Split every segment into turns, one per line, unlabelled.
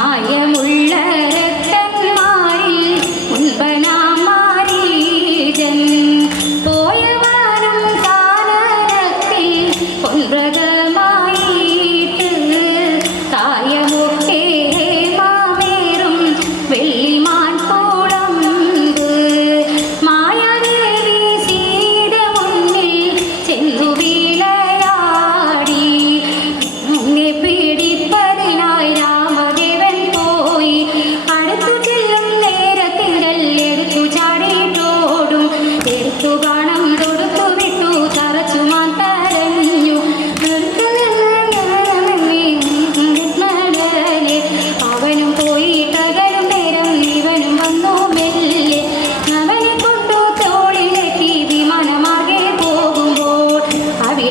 I am.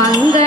团的